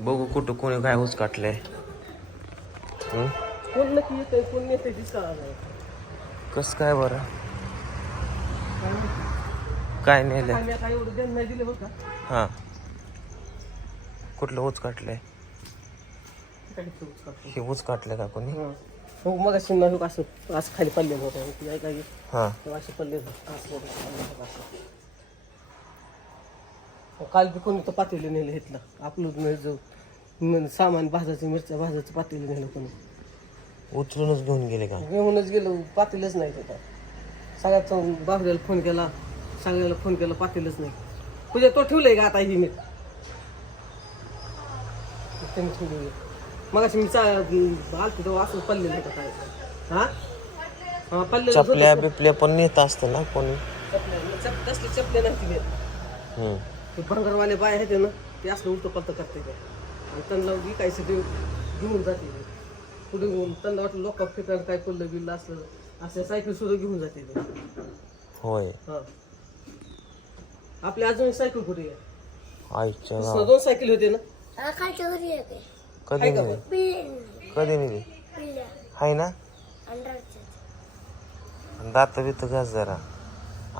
बघू कुठं कोणी काय ऊस काटलंय. हं? कोण नक्की येतंय कसं काय बरं? काय. काय नेलं? एवढं नाही दिलं बघा. हां. कुठलं ऊस काटलंय? तिकडे ठेवूच का. हे ऊस काटलं का कोणी? हं. हो मग अशी नाही हो असं असं खाली पडले होतं. ती ऐका की हां. असे पडले होते असं बघा, पडले होते असं. हो, काल बी कोणी तर पातेले नेलं घेतलं आपलं जो न- सामान भाजाचं मिरच्या भाजाचं पातेले नेलं कोणी. उचलूनच घेऊन गेले का? घेऊनच गेलो पातेलच नाही तिथं सगळ्यात बाबऱ्याला फोन केला सगळ्याला फोन केला पातेलच नाही पूजा तो ठेवलंय का आता ही त्यांनी ठेवली मग अशी मी चा आलतो तेव्हा असं पडलेलं होतं काय? हा? हा पडलेलं चपल्या बिपल्या पण नेत असतं ना कोणी? चपल्या चप नाही तिथे हं. ते भंगारवाले बाय आहेत ना ते असलं उलटं पलतं करते ते. आणि त्यांना विकायचं ते घेऊन जाते. ते. पुढे घेऊन त्यांना वाटलं लोक ठिकाण काय पडलं बिल्लं असलं असं सायकल सुद्धा घेऊन जाते ते. होय. हा. आपली अजून सायकल कुठे आहे? आईच्या दोन सायकल होते ना? खालच्या घरी येते कधी का नेली कधी नेली आहे ना? दात बित घास जरा.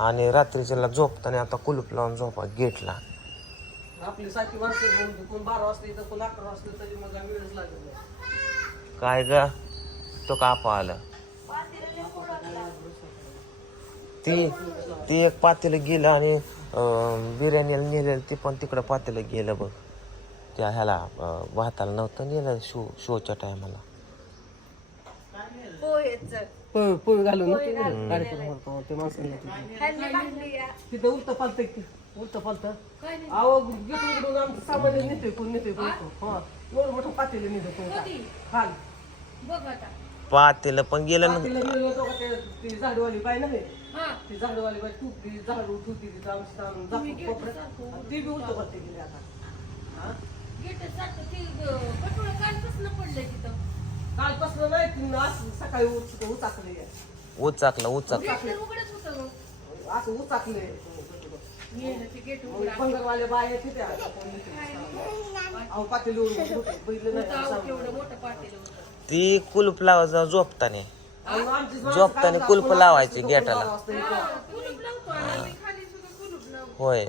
आणि रात्रीच्याला झोपताना आता कुलूप लावून झोपा गेटला. आपली सायकल वाजते कोण- कोण बारा वाजता येतं कोण अकरा वाजता तरी मग वेळच लागेल काय ग? तो कापा आलं? ती ती एक पातेलं गेलं आणि बिर्याणीला नेलेलं ते पण तिकडं पातेलं गेलं बघ. त्या ह्याला भाताला नव्हतं नेलं शो शोच्या टायमाला. पोय पोय घालून ना ते कार्यक्रम होतो ते माणसांना तिथे. तिथं उलट पालत उलट पालत अहो आमचं सामान नेतोय कोण नेतोय कोण नेतो. हा एवढं मोठं पातेले नेतो कोण? काय. खाल पातेलं पण गेलं ते- झाडूवाली बाई नाही ती झाडूवाली बाई तूपली झाडू तिथं आमची. आणि ती बी उलट पालते गेली आता. हा? नाही ती असं सकाळी उठ उचाकले उचाकलं. उचाकलं असं उचाकले पंधरवाले बाय तिथे अहो पातेली उडून बैल नाही ती कुलूप लावायचं झोपताना. झोपताना कुलप लावायची गेटाला. होय.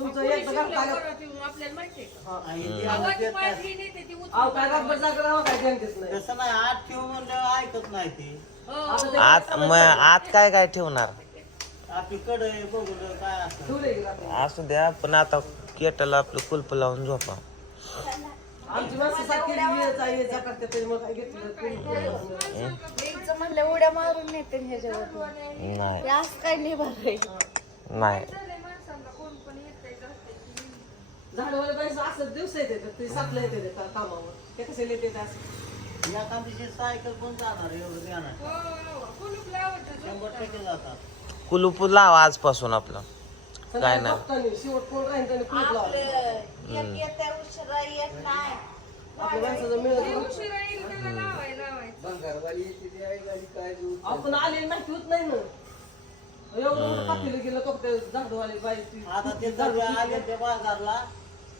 तुमचं अहो काय नाही. तसं नाही आत ठेव म्हणलं ऐकत नाही ते. आत मग आत काय काय ठेवणार? आपली कडे बघून काय असं ठेवलंय की रात्री. असू द्या पण आता केटाला आपलं कुलप लावून झोपा. आमची माणसं सारखी ये जा ये जा करते तरी मग काय घेतलं म्हणलं उड्या मारून नेते ह्याच्यावर. नाही. असं काय नाही बरं नाही. झाडवाले बाई असं दिवस येते ते सातला येते ते कामावर. ते कसे येते ते असं. या दिवशी सायकल पण जाणार एवढं ज्ञानात शंभर टक्के जातात. कुलूप लावा आजपासून आपलं. काय नाही. शेवट कोण राहील त्याने कुलूप लावायचं. एक येते उशिरा येत नाही. आपल्या माणसाचं मिळत आपण आले माहिती होत नाही ना. एवढं मोठं गेलं तो ते झाडवाले बाई ती- आता ते दरवे आले त्या बाजारला.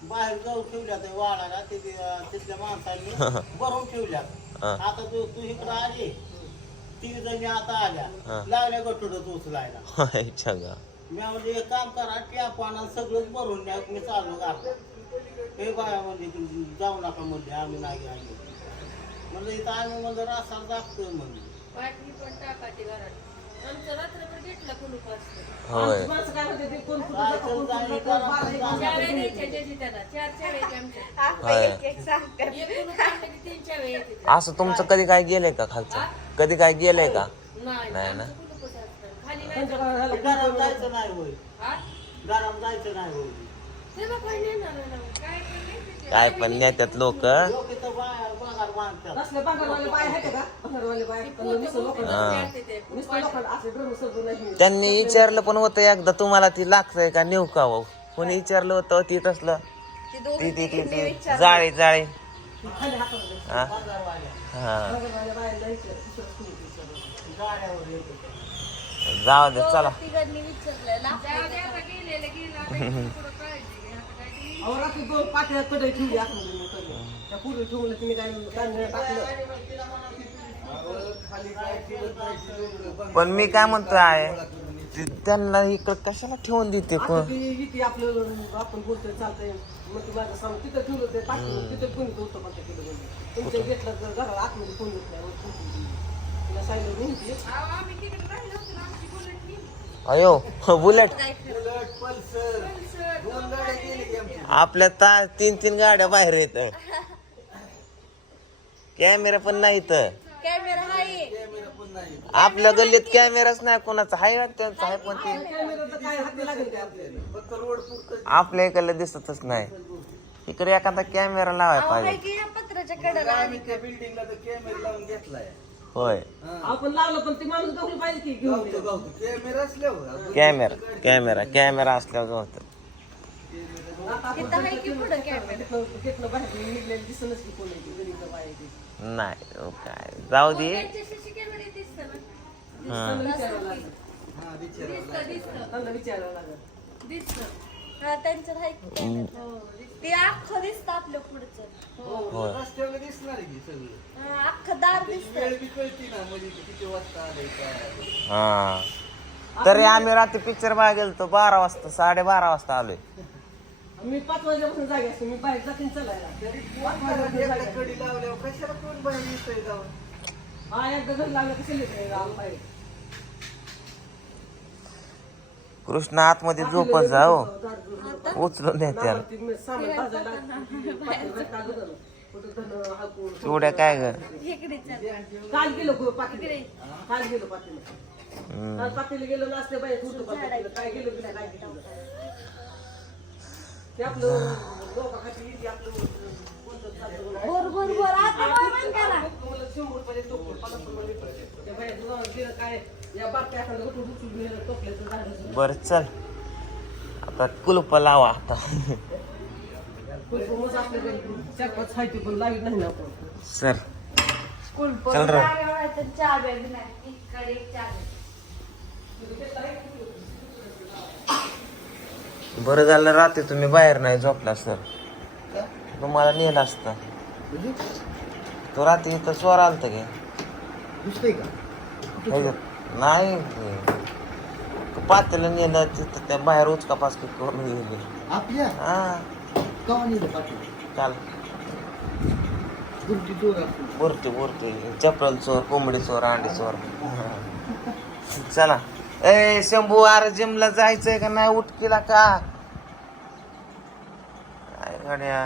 बाहेर जाऊ ठेवल्या ते वाडाला ते ते, अं, तिथल्या माणसांनी भरून ठेवल्या. हा. आता तू तू इकडं आली. तिघ जणी आता हा. आल्या लागल्या गटुडत उचलायला. छगा. मी म्हणजे एक काम करा त्या पाना सगळंच भरून द्या मी चालू घालतो हे बाया म्हणजे तुम्ही जाऊ नका म्हणले आम्ही नाही आले. म्हणजे इथं आम्ही म्हणजे रासाला दाखतोय म्हणजे होय. असं तुमचं कधी काय गेलंय का खालचं? कधी काय गेलंय का? नाही ना. नाही नाही काय पण नेत्यात लोक लोक इथं बाया बाजार बांधतात. असले बांगरवाले बाय आहेत का? बांगरवाले बाय. पण नुसतं लोखंड नुसतं लोखंड असे ड्रम सजून नाही त्यांनी विचारलं पण होतं एकदा तुम्हाला ती लागतंय का नेऊ का हो? कोणी विचारलं होतं ती तसलं? ती ती ती ती जाळी जाळी. खाली. हा? हा. बांगरवाले बाय. गाड्यावर येते जाऊ दे चला. तिघांनी अहो रात्री दोन पाट्या कडे ठेवली. त्या पुढे ठेवलं तुम्ही काय तांदळ टाकलं. पण मी काय म्हणतोय आहे ते त्यांना इकडं कशाला ठेवून देते आता कोण ते इथे आपलं आपण बोलतोय चालतंय. मग ते तिथं ठेवलं ते टाकलं तिथं कोणी होतं म्हणतं केलं तुमच्या घेतलं तर घराला आतमध्ये कोण येत नाही मग ठेवून दिली. तिला सांगितलं नेमकी अयो बुलेट आपल्या ता तीन तीन गाड्या बाहेर येत. कॅमेरा पण नाही इथं. कॅमेरा आहे आपल्या गल्लीत कॅमेराच नाही कोणाचा आहे ना त्यांचा आहे पण ते. कॅमेरा काय हाती लागेल काय आपल्याला आपल्या इकडलं दिसतच नाही. इकडे एखादा कॅमेरा लावाय पाहिजे. की या पत्राच्या कडेला. आणि होय. आपण लावलं पण ते माणूस गवलं पाहिजे की घेऊन. ये. कॅमेरा कॅमेरा कॅमेरा असल्यावर होत नाही हो काय. जाऊ दे. हा. हा. हो, ते अख्खं दिसतं आपलं पुढचं. होय. हा, अख्खं दार दिसतं. हा. तरी आम्ही रात्री पिक्चर बघायला गेलतो बारा वाजता साडेबारा वाजता आलोय. मी पाच वाजेपासून जागे असतो मी बाहेर जातीन चालायला. पाच वाजेपासून जागे असतो. हा एकदा घर लागलं बाहेर. कृष्ण आतमध्ये झोपत जा हो. उचलून द्या त्याला. नावावरती मी सामान भाजायला पाठीवर टाकलं होतं. कुठं धन, हाकून. चिवड्या काय ग? इकडे चल. काल गेलो गो काल गेलो हम्म. काल पाटील गेलो नाचले बाहेर कुठं काय गेलो की नाही काय गेलो ते आपलं लोकांसाठी इथे आपलं कोणतं चालतं म्हणून. बोर? बोर बोर आता. बर चल. आता कुलप लावा आता. चार सर. कुलप चल रे. चहा बॅग नाही. इकडे चहा bag. बरं झालं रात्री तुम्ही बाहेर नाही झोपला सर. तुम्हाला नेलं असतं. तो रात्री इथं चोर आलत गे ह्याच्यात- नाही ते पातेला नेलं तिथं त्या बाहेर उचका पाचकी करून गेले आपल्या? हा. चाल बुरटी बुरटी चपल चोर कोंबडी चोर अंडी चोर. चला. ए शंभू अरे जिमला जायचंय का नाही? उठकीला का? काय गड्या?